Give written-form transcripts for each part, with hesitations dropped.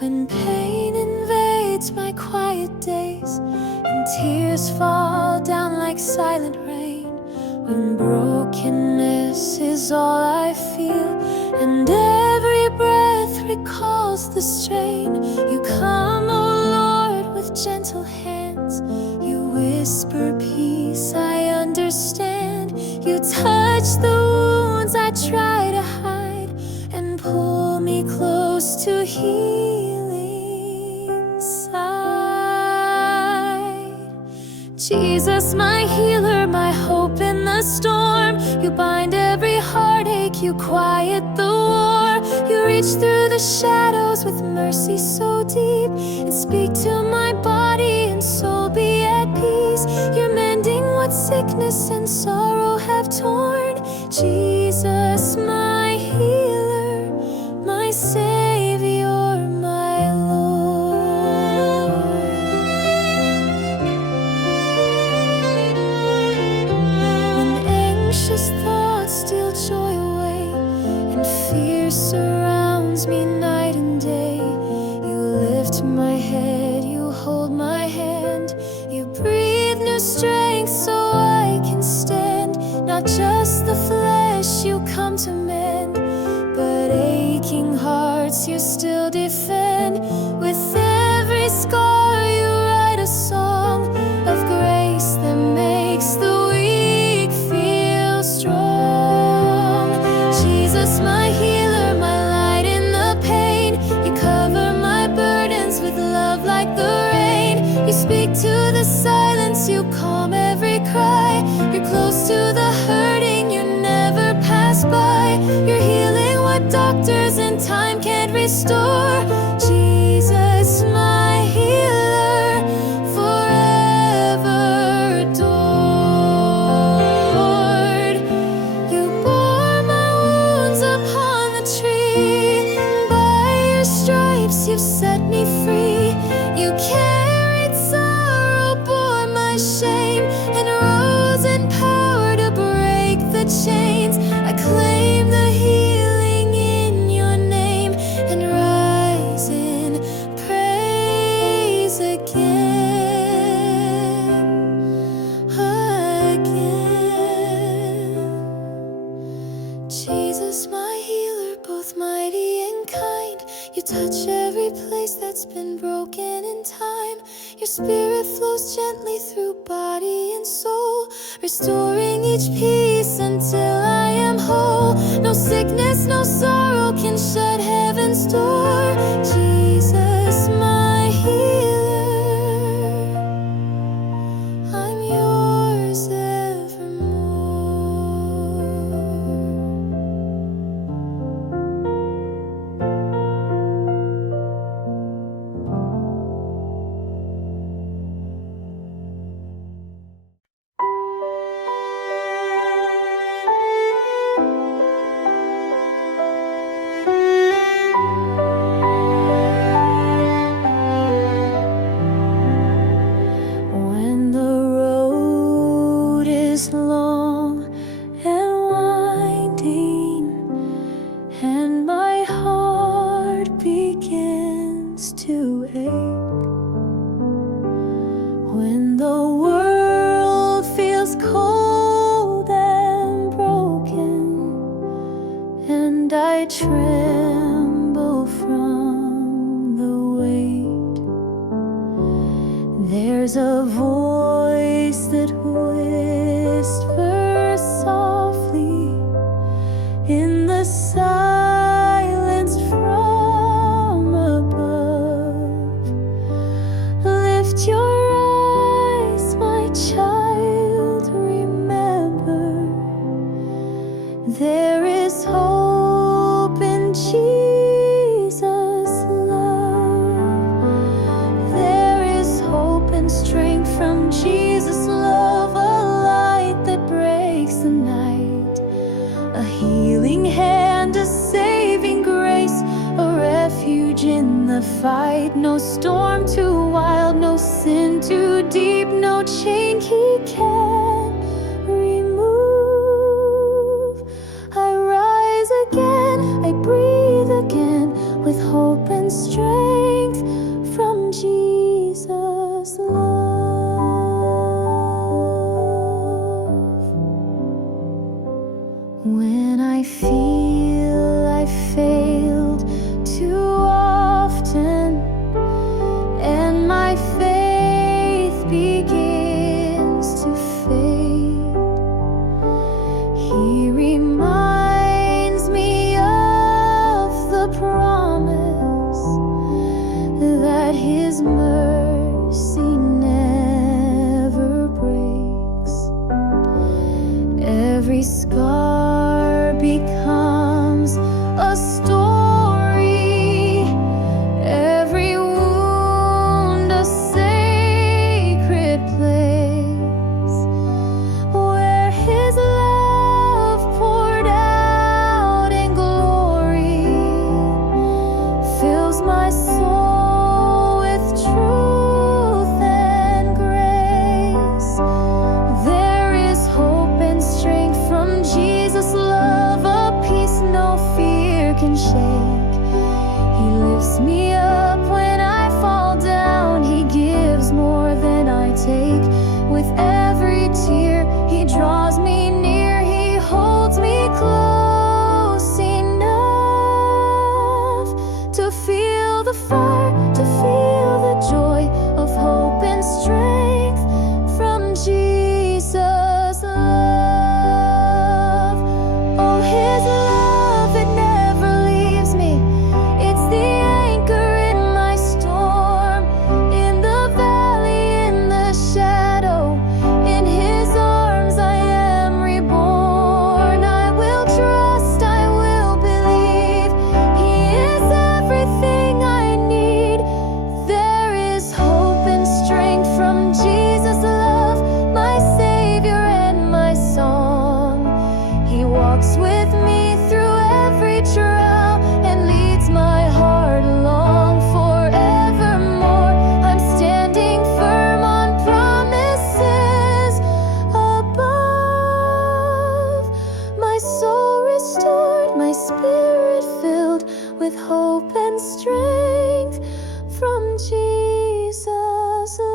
When pain invades my quiet days and tears fall down like silent rain, when brokenness is all I feel and every breath recalls the strain, you come, oh Lord, with gentle hands. You whisper peace, I understand. You touch the wounds I try to hide and pull me close to healing side. Jesus, my healer, my hope in the storm. You bind every heartache, you quiet the war. You reach through the shadows with mercy so deep and speak to my body and soul, be at peace. You're mending what sickness and sorrow have torn. Jesus, my healer, my Savior, my Lord. When anxious thoughts steal joy away and fear surrounds me night and day, you lift my head, you hold my hand, you breathe new strength so I can stand. Not just the flesh you come to mend, but aching hearts you still defend. With every scar you write a song of grace that makes the weak feel strong. Jesus, my healer, my light in the pain. You cover my burdens with love like the rain. You speak to the silence, you calm every cry. You're close to the hurting, you never pass by. You're healing what doctors and time can't restore. Jesus, my healer, forever adored. You bore my wounds upon the tree, and by your stripes you set me free. You carried sorrow, bore my shame, and rose in power to break the chains. I claim the healing in your name and rise in praise again, again. Jesus, my healer, both mighty and kind. You touch every place that's been broken in time. Your spirit flows gently through body and soul, restoring each piece until I am whole. No sickness, no sorrow can shut heaven's door. Jesus, my healer, I'm yours when the road is long and winding, and my heart begins to ache. When the world feels cold and broken, and I tremble from the weight, there's a voice that whispers softly in the silence from above. Lift your eyes, my child, remember there is hope in Jesus' love. There is hope and strength from Jesus' love, a light that breaks the night, a healing hand, a saving grace, a refuge in the fight. No storm too wild, no sin too deep, no chain he can't remove. I rise again, I breathe again with hope and strength. from Jesus' love. When I feel I failed too often, and my faith begins to fade, He reminds me of the promise that His mercy never breaks. Every scar becomes a story, every wound a sacred place, where His love poured out in glory fills my soul with truth and grace. There is hope and strength from Jesus' love, a peace no fear can shake. He lifts me up when I fall down. He gives more than I take. With every tear, He draws me near. He holds me close enough to feel the fire, to feel the joy of hope and strength from Jesus' love. Oh, His love, it never leaves me. It's the anchor in my storm, in the valley, in the shadow. In His arms I am reborn. I will trust, I will believe. He is everything I need. There is hope and strength from Jesus' love, my Savior and my song. He walks with me through every trial and leads my heart along forevermore. I'm standing firm on promises above. My soul restored, my spirit filled with hope and strength from Jesus' love.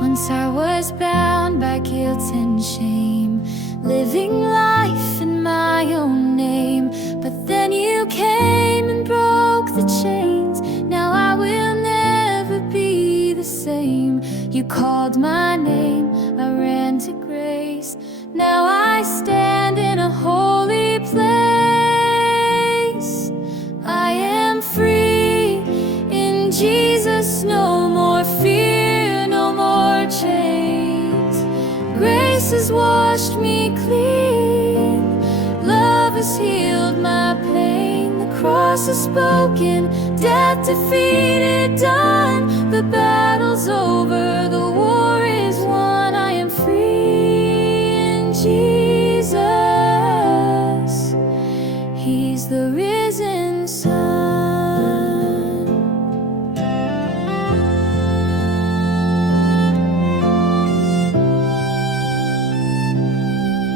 Once I was bound by guilt and shame, living life in my own name. But then You came and broke the chains. Now I will never be the same. You called my name, I ran to grace. Now I stand in a holy place. I am free in Jesus, no more fear, no more chains. Grace has washed me clean, love has healed my pain. The cross is spoken, death defeated, done. The battle's over, the war is won. I am free in Jesus. He's the risen Son.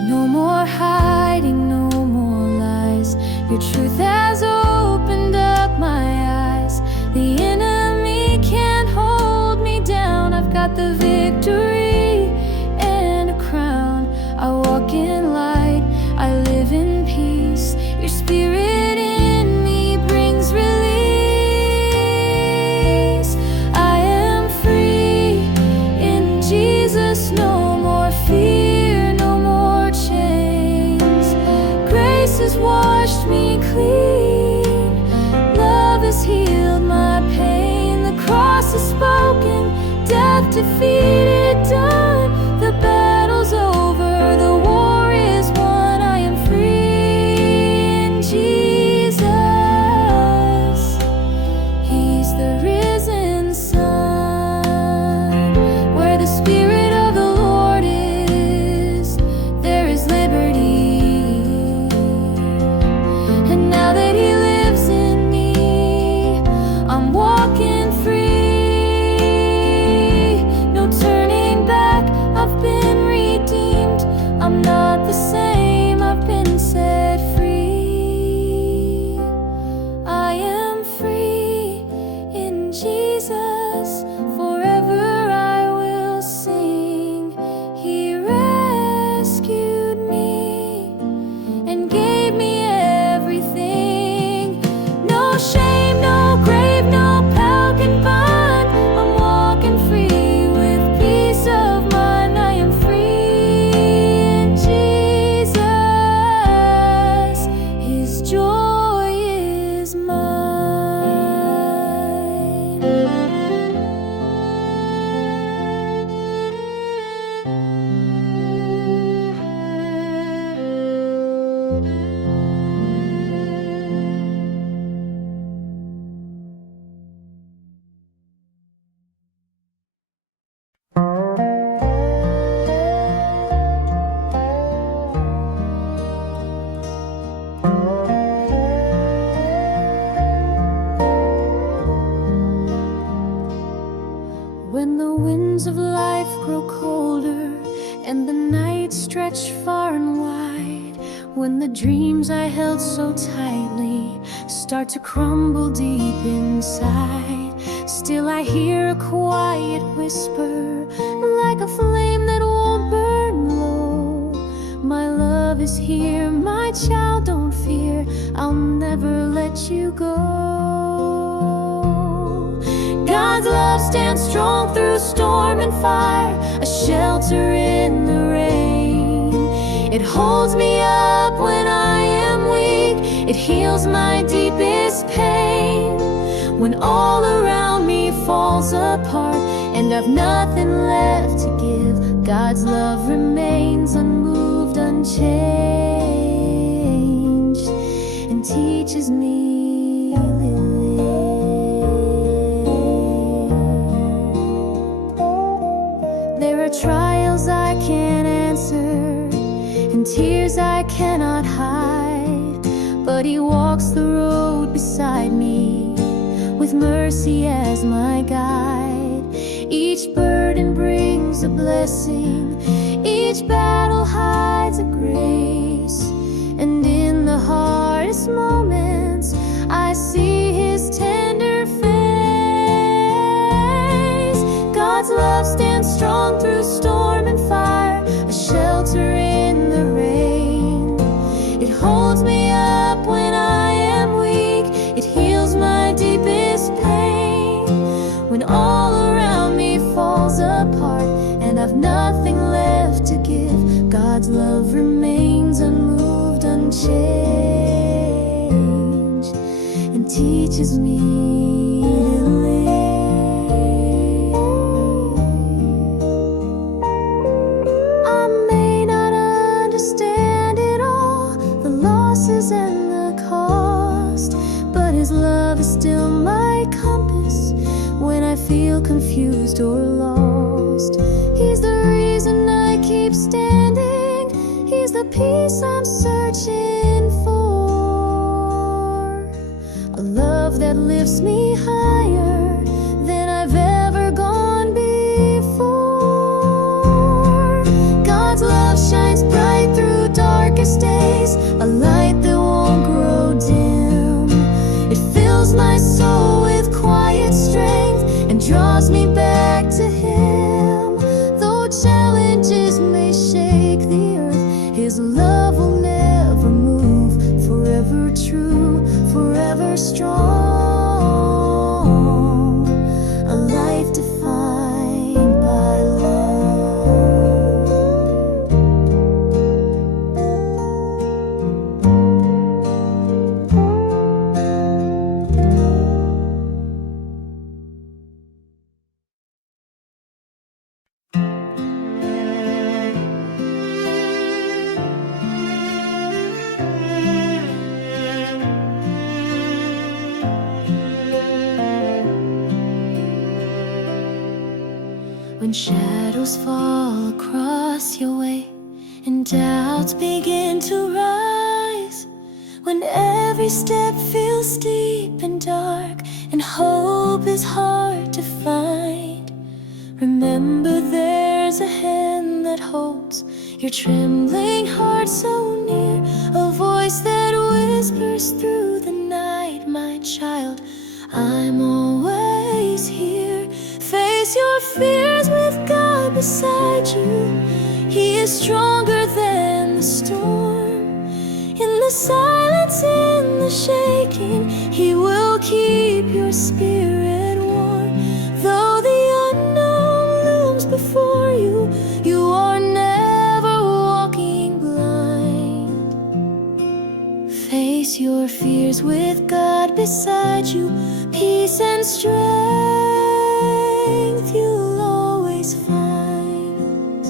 No more hiding, no more lies. Your truth has opened up my eyes. The enemy can't hold me down. I've got the victory and a crown. I walk in light, I live in peace. Your spirit in me brings release. I am free in Jesus, no more fear, no more chains. Grace has washed me clean, love has healed my pain. The cross is spoken, death defeated, done. The battle's over, the war is won. I am free in Jesus. He's the risen life grow colder and the nights stretch far and wide, when the dreams I held so tightly start to crumble deep inside, still I hear a quiet whisper, like a flame that won't burn low. My love is here, my child, don't fear, I'll never let you go. God's love stands strong through storm and fire, a shelter in the rain. It holds me up when I am weak, it heals my deepest pain. When all around me falls apart and I've nothing left to give, God's love remains unmoved, unchanged, and teaches me to live. There are trials I can't answer and tears I cannot hide, but He walks the road beside me with mercy as my guide. Each burden brings a blessing, each battle hides a grace, and in the hardest moments I see His tender face. God's love stands strong through storm and fire, a shelter in the rain. It holds me up when I am weak, it heals my deepest pain. When all around me falls apart and I've nothing left to give, God's love remains unmoved, unchanged, and teaches me to live. I may not understand it all, the losses and the cost, but His love is still my compass when I feel confused or lost. He's the reason I keep standing, He's the peace I'm searching for, a love that lifts me higher than I've ever gone before. God's love shines bright through darkest days, a light that won't grow dim. It fills my soul with quiet strength and draws me back to Him. Though challenges may shake the earth, His love will never move. Forever true, forever strong, a life defined by love. When shadows fall across your way and doubts begin to rise, when every step feels steep and dark and hope is hard to find, remember there's a hand that holds your trembling heart so near, a voice that whispers through the night, my child, I'm always here. Face your fears with God beside you. He is stronger than the storm. In the silence, in the shaking, He will keep your spirit warm. Though the unknown looms before you, you are never walking blind. Face your fears with God beside you. Peace and strength you'll always find.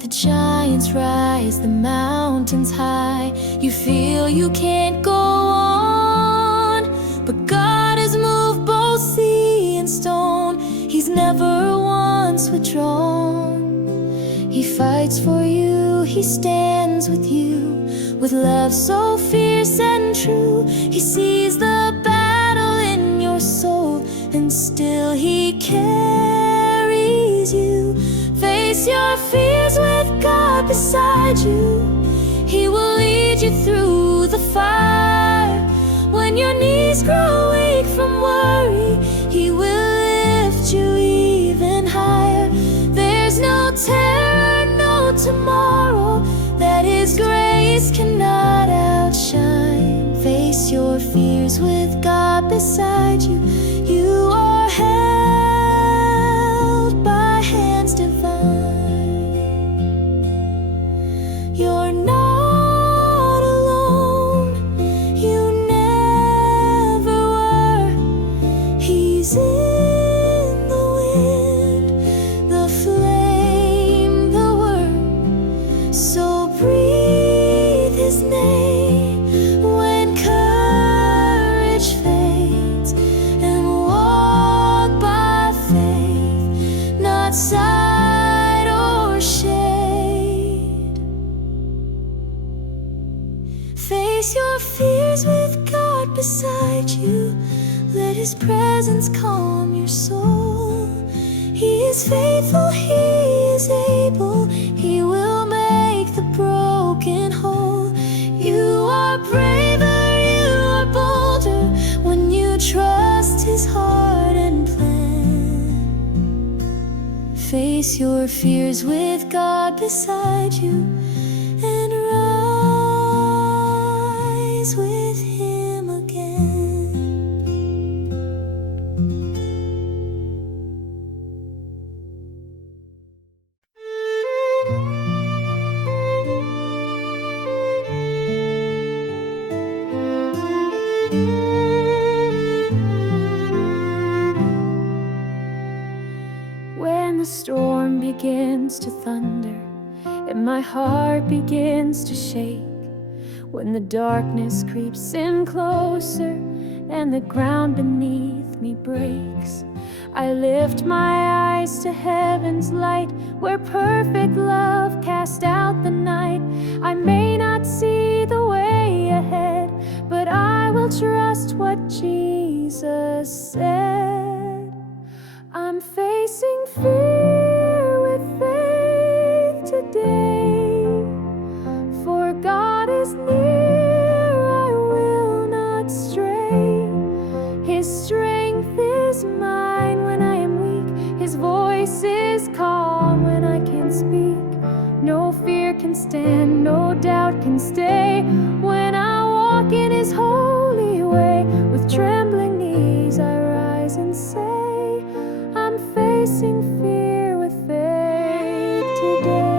The giants rise, the mountains high. You feel you can't go on, but God has moved both sea and stone. He's never once withdrawn. He fights for you, He stands with you, with love so fierce and true. He sees the battle in your soul, and still He carries beside you. He will lead you through the fire. When your knees grow weak from worry, He will lift you even higher. There's no terror, no tomorrow that His grace cannot outshine. Face your fears with God beside you. You are held by hands divine. You're not alone, you never were. He's in the wind, the flame, the word. So breathe His name when courage fades, and walk by faith, not sight or shade. Face your fears with God beside you. Let His presence calm your soul. He is faithful, He is able. He will make the broken whole. You are braver, you are bolder when you trust His heart and plan. Face your fears with God beside you, and rise with Him again. When the storm begins to thunder and my heart begins to shake, when the darkness creeps in closer and the ground beneath me breaks, I lift my eyes to heaven's light, where perfect love casts out the night. I may not see the way ahead, but I will trust what Jesus said. I'm facing fear with faith today, for God is near, I will not stray. His strength is mine when I am weak, His voice is calm when I can't speak. No fear can stand, no doubt can stay, when I walk in His holy way. With trembling knees I rise and say, I'm facing fear with faith today.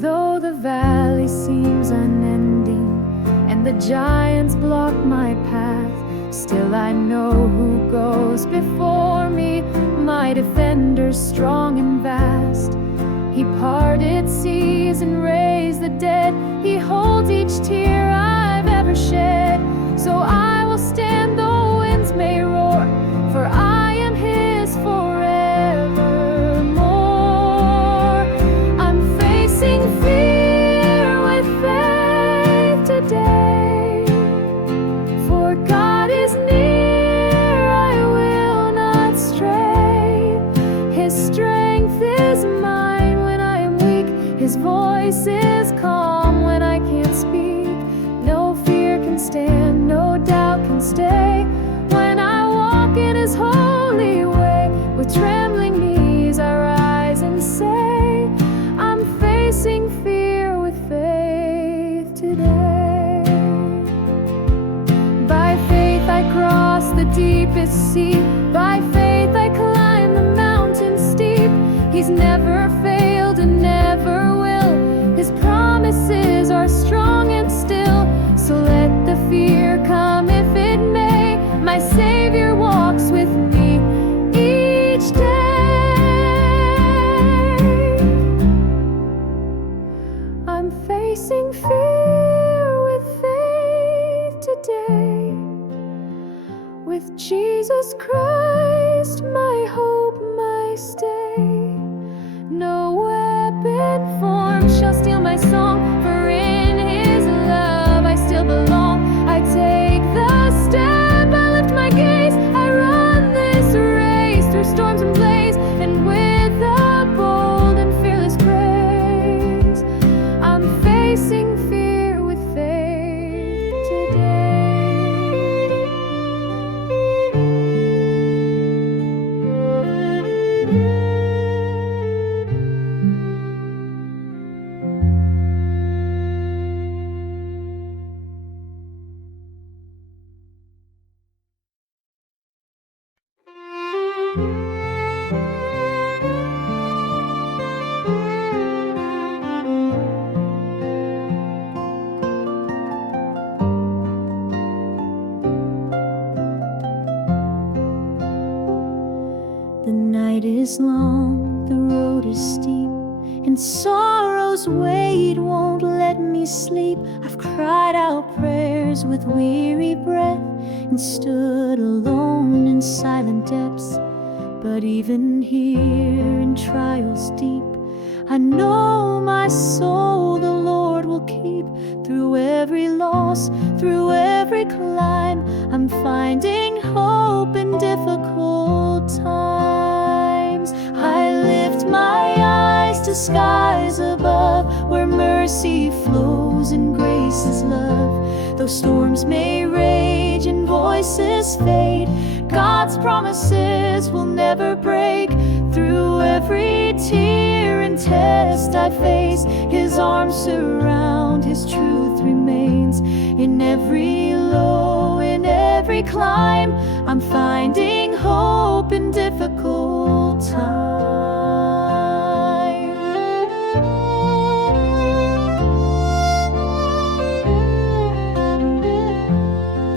Though the valley seems unending and the giants block my path, still I know who goes before me, my defender strong and vast. He parted seas and raised the dead. He holds each tear I've ever shed. So I will stand though winds may roar, for I am His forevermore. I'm facing fear with faith today, for God is near, I will not stray. His strength is mine, His voice is calm when I can't speak. No fear can stand, no doubt can stay, when I walk in His holy way. With trembling knees I rise and say, I'm facing fear with faith today. By faith I cross the deepest sea, by faith I climb the mountain steep. He's never failed and never will, His promises the road is steep, and sorrow's weight won't let me sleep. I've cried out prayers with weary breath and stood alone in silent depths. But even here in trials deep, I know my soul the Lord will keep. Through every loss, through every climb, I'm finding hope in difficult times. I lift my eyes to skies above, where mercy flows and grace is love. Though storms may rage and voices fade, God's promises will never break. Through every tear and test I face, His arms surround, His truth remains. In every low, in every climb, I'm finding hope in difficult times.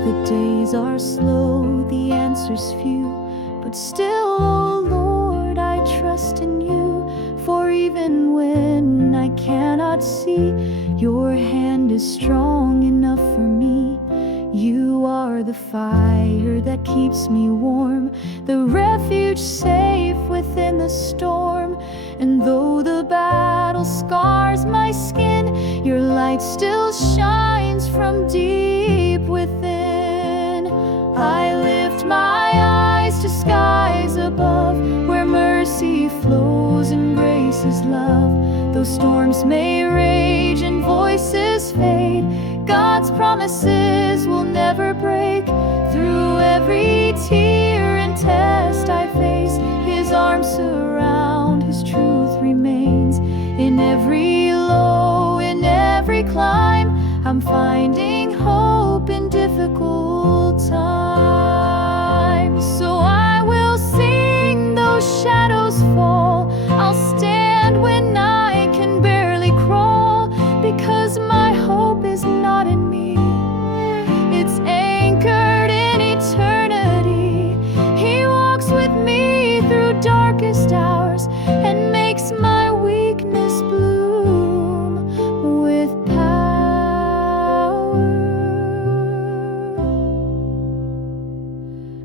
The days are slow, the answers few, but still, oh Lord, I trust in you. For even when I cannot see, your hand is strong enough for me. You are the fire that keeps me warm, the refuge safe within the storm. And though the battle scars my skin, your light still shines from deep within. I lift my eyes to skies above, where mercy flows and grace is love. Though storms may rage and voices fade, God's promises will never break. Through every tear and test I face, His arms surround, His truth remains. In every low, in every climb, I'm finding hope in difficult times. So I will sing though shadows fall, I'll stand when I can barely crawl, because my hope is not in me, it's anchored in eternity. He walks with me through darkest hours and makes my weakness bloom with power.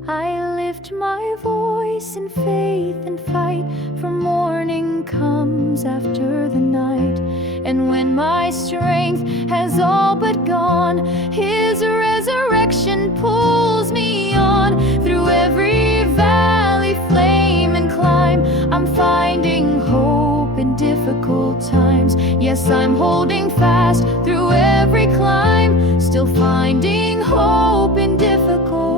I lift my voice in faith and fight, for morning comes after the night. And when my strength has all but gone, His resurrection pulls me on. Through every valley, flame and climb, I'm finding hope in difficult times. Yes, I'm holding fast through every climb, still finding hope in difficult